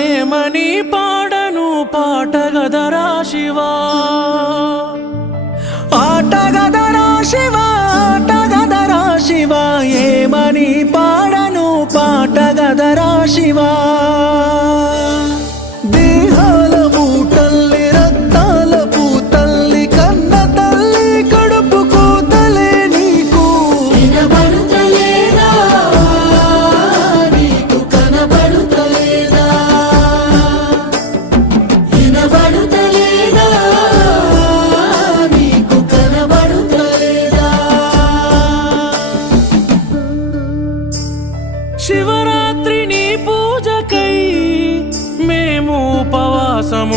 ఏమని పాడను పాటగదరా శివా ఆటగదరా శివా ఆటగదరా శివా ఏమని పాడను పాటగదరా శివా దేహాల పూటల్లి రక్తాల పూతల్లి కన్న తల్లి కడుపు కూతలే నీకు వినబడుతలేదా నీకు కనబడుతలేదా వినబడుతలేదా నీకు కనబడుతలేదా శివరాత్రి నీ పూజకై మేము ఉపవాసముంటాములే